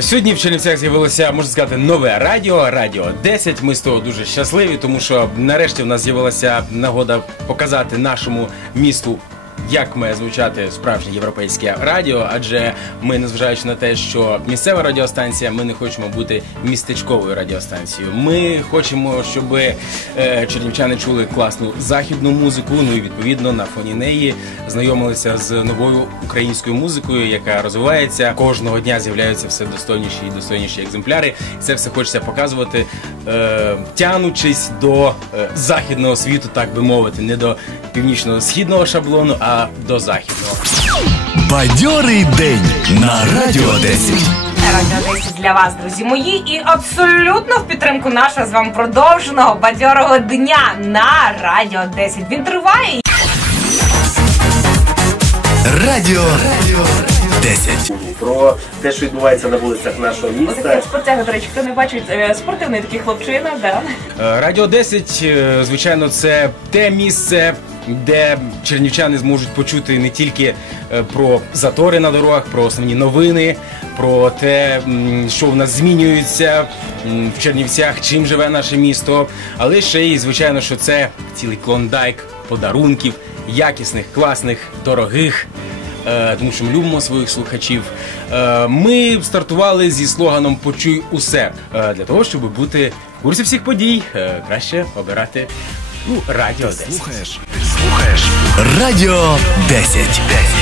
Сьогодні в Чернівцях з'явилося, можна сказати, нове радіо, радіо 10. Ми з того дуже щасливі, тому що нарешті в нас з'явилася нагода показати нашому місту. Як має звучати справжнє європейське радіо? Адже ми, незважаючи на те, що місцева радіостанція, ми не хочемо бути містечковою радіостанцією. Ми хочемо, щоб е, чернівчани чули класну західну музику. Ну і відповідно на фоні неї знайомилися з новою українською музикою, яка розвивається. Кожного дня з'являються все достойніші і достойніші екземпляри. Це все хочеться показувати, е, тянучись до е, західного світу, так би мовити, не до північно-східного шаблону, а до західного. Бадьорий день на Радіо 10. Радіо 10 для вас, друзі мої, і абсолютно в підтримку нашого з вами продовженого бадьорого дня на Радіо 10. Він триває. Радіо 10. про те, що відбувається на вулицях нашого міста. Спортяга, до речі, хто не бачить, е, спортивний такий хлопчина, да. Е, Радіо 10, е, звичайно, це те місце, де чернівчани зможуть почути не тільки е, про затори на дорогах, про основні новини, про те, м, що в нас змінюється м, в Чернівцях, чим живе наше місто, але ще й, звичайно, що це цілий клондайк подарунків, якісних, класних, дорогих. Е, тому що ми любимо своїх слухачів. Е, Ми стартували зі слоганом Почуй усе Е, для того, щоб бути в курсі всіх подій. Краще обирати ну, радіо 10. Слухаєш? Слухаєш? Радіо 10.